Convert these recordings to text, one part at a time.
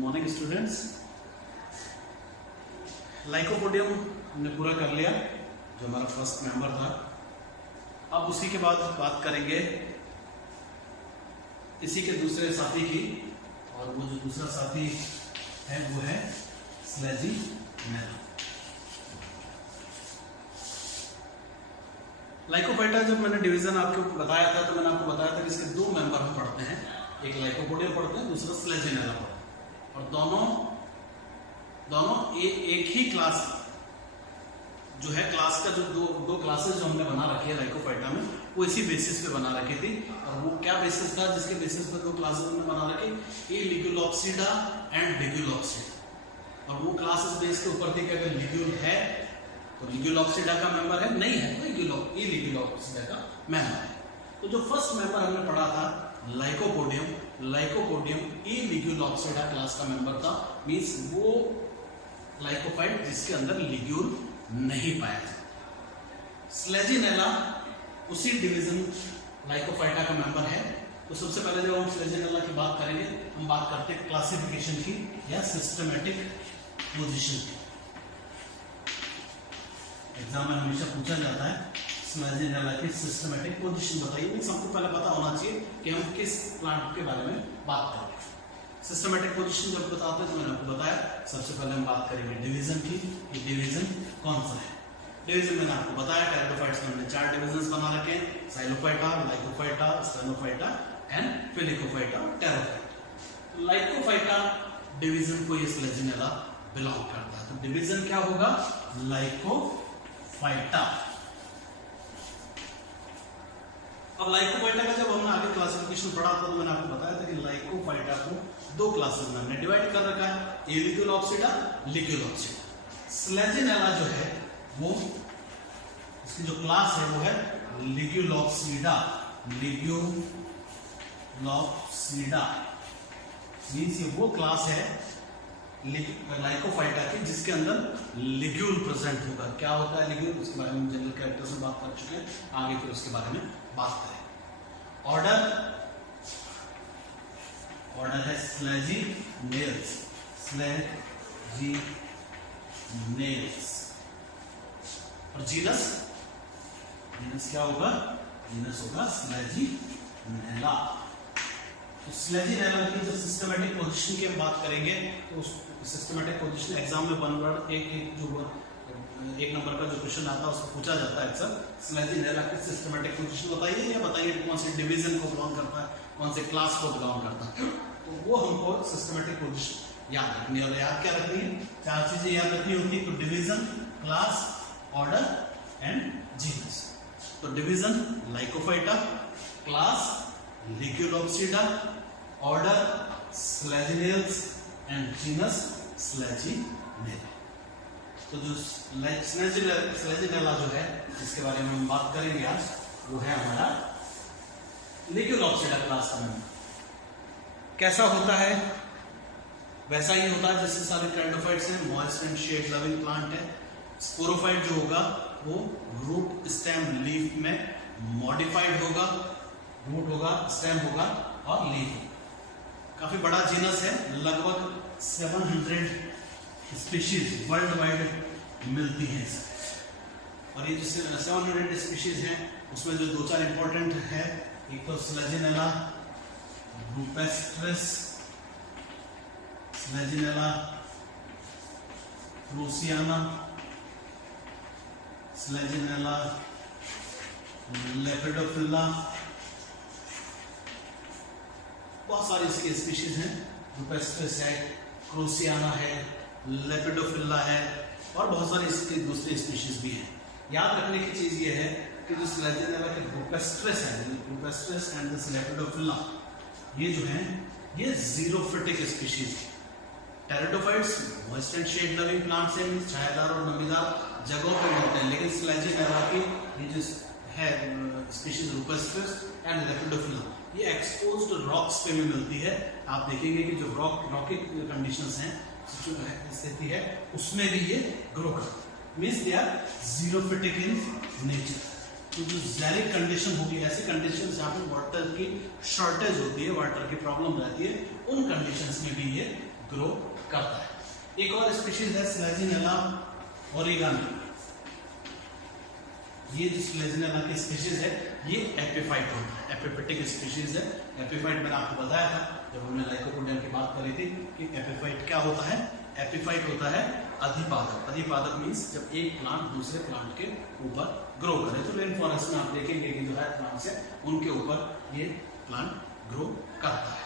Morning students, lycopodium हमने पूरा कर लिया जो हमारा फर्स्ट मेंबर था। अब उसी के बाद बात करेंगे इसी के दूसरे साथी की, और वो जो दूसरा साथी है वो है स्लेजीनेला। लाइकोफाइटा जब मैंने डिवीजन आपको बताया था तो मैंने आपको बताया था कि इसके दो मेंबर हम पढ़ते हैं, एक लाइकोपोडियम पढ़ते हैं, दूसरा स्लेजीनेला पढ़ते हैं, और दोनों एक ही क्लास जो है, क्लास का जो दो क्लासेस जो हमने बना रखी है लाइकोफाइटा में, वो इसी बेसिस पे बना रखी थी। और वो क्या बेसिस था जिसके बेसिस पे दो क्लासेस हमने बना रखी, ए लिग्यूलोप्सिडा एंड लिग्यूलोप्सिडा। और वो क्लासेस बेस के ऊपर थी कि अगर लिग्यूल है तो लिग्यूलोप्सिडा का मेंबर है, नहीं है तो ए लिग्यूलोप्सिडा का मेंबर है। तो जो फर्स्ट मेंबर हमने पढ़ा था लाइकोपोडियम ए लिग्यूलोप्सिडा क्लास का मेंबर था, मींस वो लाइकोफाइट जिसके अंदर लिग्यूल नहीं पाया जाता। स्लेजीनेला उसी डिवीजन लाइकोफाइटा का मेंबर है। तो सबसे पहले जब हम स्लेजीनेला की बात करेंगे, हम बात करते हैं क्लासिफिकेशन की या सिस्टमैटिक पोजीशन की। एग्जाम में हमेशा पूछा जाता है स्लेजीनेला की सिस्टमैटिक पोजीशन बताइए। मीन्स हमको पहले पता होना चाहिए कि हम किस प्लांट के बारे में बात कर रहे हैं। सिस्टमैटिक पोजीशन जब बताते हैं तो मैंने आपको बताया, सबसे पहले हम बात करेंगे डिवीजन की। ये डिवीजन कौन सा है? डिवीजन मैंने आपको बताया टेरिडोफाइट्स में हमने 4 डिवीजन्स बना रखे हैं, साइलोफाइटा, लाइकोफाइटा, स्टेनोफाइटा एंड फिलिकोफाइटा और टेरोफाइटा। लाइकोफाइटा डिवीजन को ये स्लेजीनेला बिलोंग करता है। तो डिवीजन क्या होगा? लाइकोफाइटा। अब लाइकोफाइटा का जब हमने आगे क्लासिफिकेशन पढ़ा था तो मैंने आपको बताया था कि लाइकोफाइटा को दो क्लासेस में हमने डिवाइड कर रखा है, ए लिग्यूलोप्सिडा, लिग्यूलोप्सिडा। स्लेजीनेला जो है वो इसकी जो क्लास है वो है लिग्यूलोप्सिडा। लिग्यूलोप्सिडा मींस ये वो क्लास है लाइकोफाइटा की जिसके अंदर लिग्यूल प्रेजेंट होगा। क्या होता है लिग्यूल, उसके बारे में जनरल कैरेक्टर से बात कर चुके हैं, आगे फिर उसके बारे में बात करें। ऑर्डर है स्लेजीनेल्स, और जीनस क्या होगा? जीनस होगा स्लेजीनेला। तो स्लेजीनेला की जब सिस्टमैटिक पोजीशन की हम बात करेंगे तो सिस्टमैटिक पोजीशन एग्जाम में वन वर्ड एक नंबर का जो क्वेश्चन आता है उसको पूछा जाता है अक्सर, स्लेजीनेला की सिस्टमैटिक पोजीशन बताइए या बताइए कौन से डिवीजन को बिलोंग करता है, कौन से क्लास को बिलोंग करता है। तो वो हमको सिस्टमैटिक पोजीशन याद रखनी है। और याद क्या रखनी है? 4 चीजें याद रखनी होती है। तो division, class, order and genus. तो division Lycophyta, class Ligulopsida, order Selaginellales and genus Selaginella. तो जो स्लेजीनेला जो है जिसके बारे में हम बात करेंगे आज, वो है हमारा लिग्यूलोप्सिडा क्लास का मेंबर। कैसा होता है? वैसा ही होता है जैसे सारे टेरिडोफाइट्स हैं, moist and shade loving plant है। स्पोरोफाइट जो होगा वो रूट, स्टेम, लीफ में मॉडिफाइड होगा। रूट होगा, स्टेम होगा और लीफ होगा। काफी बड़ा जीनस है, लगभग 700 स्पीशीज वर्ल्ड वाइड मिलती हैं। और ये जो 700 स्पीशीज हैं उसमें जो 2-4 इंपॉर्टेंट है, एक तो स्लेजीनेला रूपेस्ट्रिस, स्लेजीनेला क्रूसियाना, स्लेजीनेला लेपिडोफिला, बहुत सारी इसकी स्पीशीज हैं। रूपेस्ट्रिस है, क्रूसियाना है, लेपिडोफिला है और बहुत सारी इसकी दूसरी स्पीशीज भी हैं। याद रखने की चीज ये है कि जो स्लेजीनेला के रूपेस्ट्रिस है, रूपेस्ट्रिस एंड दिस लेपिडोफिला, ये जो है ये जीरोफिटिक स्पीशीज है। Pteridophytes moist and shade loving plants हैं, छायादार और नमीदार जगहों पर मिलते हैं, लेकिन स्लेजीनेला की ये जो है स्पीशीज रूपेस्ट्रिस एंड लेपिडोफिला ये एक्सपोज्ड रॉक्स पे भी मिलती है। आप देखेंगे कि जो रॉकी कंडीशंस हैं, स्थिति है, उसमें भी ये ग्रो करते हैं। Means they are xerophytic in nature. तो जो ज़ेरिक कंडीशन होगी, ऐसी कंडीशन जहाँ पे वाटर की शॉर्टेज होती है, वाटर की प्रॉब्लम रहती है, उन कंडीशंस में भी ये ग्रो करता है। एक और स्पीशीज है स्लेजिनेला ओरिगानी। ये जो स्लेजिनेला की स्पीशीज है ये एपिफाइट होता है, एपिफाइटिक स्पीशीज है। एपिफाइट मैंने आपको बताया था जब हमने लाइकोपोडियम की बात करी थी कि एपिफाइट क्या होता है। एपिफाइट होता है अधिपादक। अधिपादक मीन्स जब एक प्लांट दूसरे प्लांट के ऊपर ग्रो करे। तो रेन फॉरेस्ट में आप देखेंगे कि जो है प्लांट्स है उनके ऊपर ये प्लांट ग्रो करता है।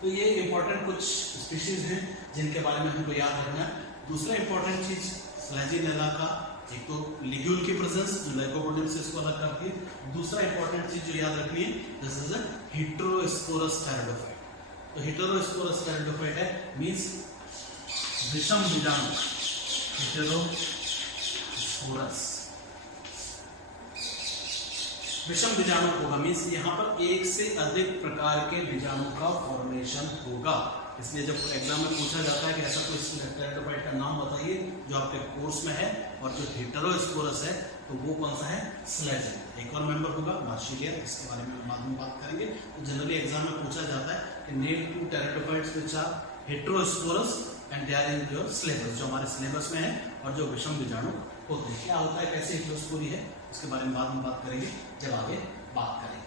तो ये इंपॉर्टेंट कुछ स्पीशीज हैं जिनके बारे में हमको याद रखना है। दूसरा इंपॉर्टेंट चीज स्लेजिनेला का एक तो लिग्यूल की प्रेजेंस जो लाइकोपोडियम से इसको अलग करती है। दूसरा इंपॉर्टेंट चीज जो याद रखनी है this is a heterosporous pteridophyte. तो हेटेरोस्पोरस टेरिडोफाइट है मींस विषम बीजाणु। हेटेरोस्पोरस विषम बीजाणु होगा मींस यहाँ पर एक से अधिक प्रकार के बीजाणु का फॉर्मेशन होगा। इसलिए जब एग्जाम में पूछा जाता है कि ऐसा कोई टेरिडोफाइट का नाम बताइए जो आपके कोर्स में है और जो हेटेरोस्पोरस है तो वो कौन सा है, स्लेजिन। एक और मेंबर होगा मार्शिलिया, इसके बारे में बाद में बात करेंगे। तो जनरली एग्जाम में पूछा जाता है कि name 2 pteridophytes which are heterosporous and they are in your syllabus, जो हमारे सिलेबस में है और जो विषम बीजाणु होते हैं। क्या होता है, कैसे हेटेरोस्पोरी है, उसके बारे में बाद में बात करेंगे जब आगे बात करेंगे।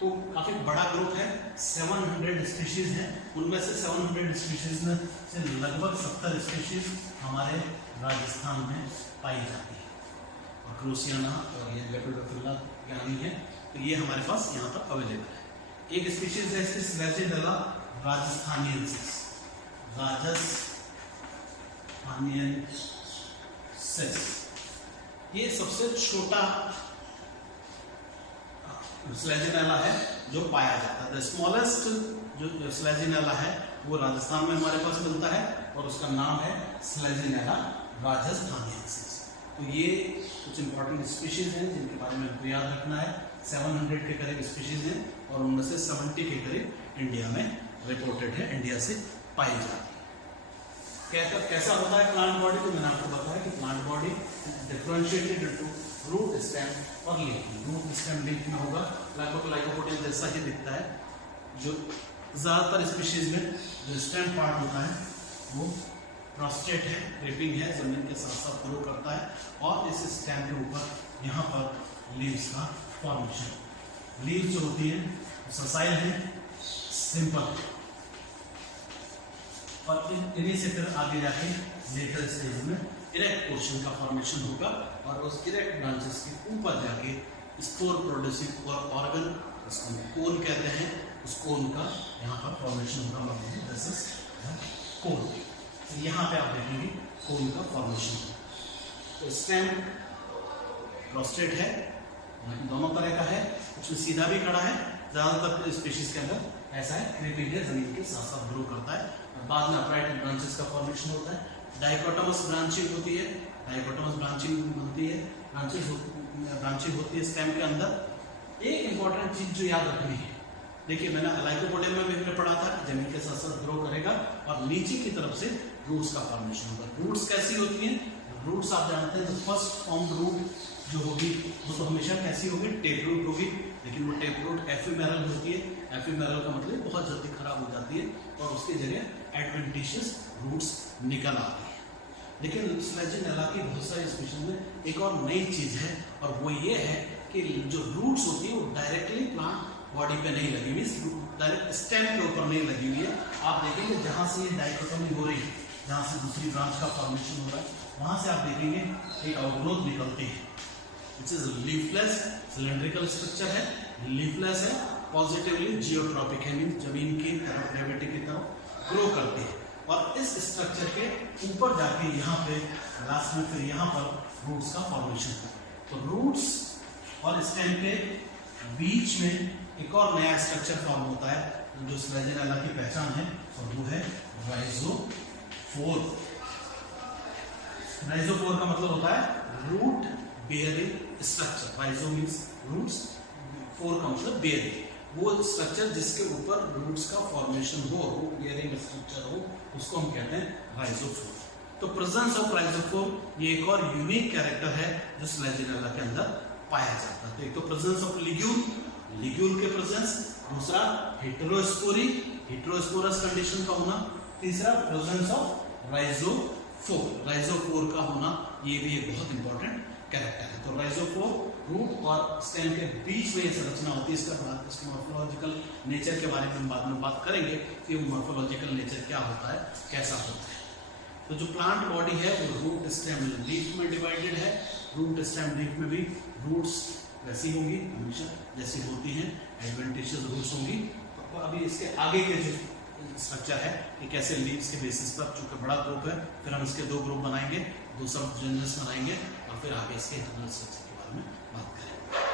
तो काफी बड़ा ग्रुप है, 700 स्पीशीज हैं। उनमें से 700 स्पीशीज में से लगभग 70 स्पीशीज हमारे राजस्थान में पाई जाती है और क्रोसियाना और ये लेपिडोफिला ज्ञानी है तो ये हमारे पास यहाँ पर अवेलेबल है। एक स्पीशीज है इसकी स्लेजिनेला राजस्थानियंसिस। ये सबसे छोटा स्लेजिनेला है जो पाया जाता है। द स्मॉलेस्ट जो स्लेजिनेला है वो राजस्थान में हमारे पास मिलता है और उसका नाम है स्लेजिनेला राजस्थानियंसिस। तो ये कुछ इंपॉर्टेंट स्पीशीज हैं जिनके बारे में आपको याद रखना है। 700 के करीब स्पीशीज हैं और उनमें से 70 के करीब इंडिया में रिपोर्टेड है, इंडिया से पाई जाती है। कैसा होता है प्लांट बॉडी, तो मैंने आपको बताया कि plant body differentiated into root stem और लीफ। रूट स्टेम लीफ में होगा, लगभग लाइकोपोडियम जैसा ही दिखता है। जो ज्यादातर स्पीशीज में जो स्टेम पार्ट होता है वो प्रोस्टेट है, क्रीपिंग है, जमीन के साथ साथ ग्रो करता है और इस स्टेम के ऊपर यहाँ पर लीव्स का फॉर्मेशन। लीव्स जो होती है ससाइल है, सिंपल है और इन्हीं से फिर आगे जाके लेटर स्टेज में इरेक्ट पोर्शन का फॉर्मेशन होगा और उस इरेक्ट ब्रांचेस के ऊपर जाके स्पोर प्रोड्यूसिंग और ऑर्गन, उसको कोन कहते हैं, उस कोन का यहाँ पर फॉर्मेशन होगा। दिस इज कोन। यहाँ पे आप देखेंगे कोन का फॉर्मेशन होगा। तो स्टेम प्रोस्टेट है, दोनों तरह का है, उसमें सीधा भी खड़ा है। ज्यादातर स्पीशीज के अंदर ऐसा है, क्रीपिंग है, जमीन के साथ साथ ग्रो करता है और बाद में अपराइट ब्रांचेस का फॉर्मेशन होता है। डाइकोटोमस ब्रांचिंग होती है, डाइकोटोमस ब्रांचिंग बनती है, ब्रांचिंग होती है स्टेम के अंदर। एक इंपॉर्टेंट चीज जो याद रखनी है, देखिए मैंने लाइकोपोडियम में भी हमने पढ़ा था कि जमीन के साथ साथ ग्रो करेगा और नीचे की तरफ से रूट्स का फॉर्मेशन होगा। रूट्स कैसी होती हैं, रूट्स आप जानते हैं, फर्स्ट फॉर्म्ड रूट जो होगी वो तो हमेशा कैसी होगी, टेप रूट होगी। लेकिन वो टेप रूट एफिमेरल होती है। एफिमेरल का मतलब बहुत जल्दी खराब हो जाती है और उसकी जगह एडवेंटिशियस रूट्स निकल आती है। लेकिन स्लेजिनेला की बहुत सारी स्पीशीज में एक और नई चीज है और वो ये है कि जो रूट्स होती है वो डायरेक्टली प्लांट बॉडी पे नहीं लगी, मीन्स डायरेक्ट स्टेम के ऊपर नहीं लगी हुई है। आप देखेंगे जहां से ये डाइकोटोमी हो रही है, जहां से दूसरी ब्रांच का फॉर्मेशन हो रहा है, वहां से आप देखेंगे एक आउटग्रोथ निकलती है। It is leafless, cylindrical structure है, लीफलेस है, पॉजिटिवली जियोट्रॉपिक है, मीन्स जमीन की तरफ, ग्रेविटी की तरफ ग्रो करती है और इस स्ट्रक्चर के ऊपर जाके यहाँ पे लास्ट में फिर यहाँ पर रूट्स का फॉर्मेशन है। तो रूट्स और स्टेम के बीच में एक और नया स्ट्रक्चर फॉर्म होता है जो स्लेजिनेला की पहचान है और वो है राइजोफोर। राइजोफोर का मतलब होता है रूट बेयरिंग स्ट्रक्चर। राइजो मींस रूट्स, फोर का मतलब बेयरिंग, वो स्ट्रक्चर जिसके ऊपर रूट्स का फॉर्मेशन हो, रूट बेयरिंग स्ट्रक्चर हो, उसको हम कहते हैं राइजोफोर। तो प्रेजेंस ऑफ राइजोफोर ये एक और यूनिक कैरेक्टर है जो स्लेजिनेला के अंदर पाया जाता है। तो एक तो प्रेजेंस ऑफ लिग्यूल, लिग्यूल के प्रेजेंस, दूसरा हेटेरोस्पोरी, हेटेरोस्पोरस कंडीशन का होना तीसरा प्रेजेंस ऑफ राइजोफोर, राइजोफोर का होना ये भी एक बहुत इंपॉर्टेंट कैरेक्टर है। तो राइजोफोर रूट और स्टेम के बीच में ये संरचना होती है। इसके मॉर्फोलॉजिकल नेचर के बारे में हम बाद में बात करेंगे कि मॉर्फोलॉजिकल नेचर क्या होता है, कैसा होता है। तो जो प्लांट बॉडी है वो रूट स्टेम लीफ में डिवाइडेड है। रूट स्टेम लीफ में भी रूट्स वैसी होंगी हमेशा जैसी होती हैं, एडवेंटिशियस रूट्स होंगी। तो अभी इसके आगे के जो स्ट्रक्चर है कि कैसे लीव्स के बेसिस पर, चूंकि बड़ा ग्रुप है, फिर हम इसके 2 ग्रुप बनाएंगे, 2 सब जेनरस बनाएंगे और फिर आगे इसके इंटरनल स्ट्रक्चर के बारे में बात करेंगे।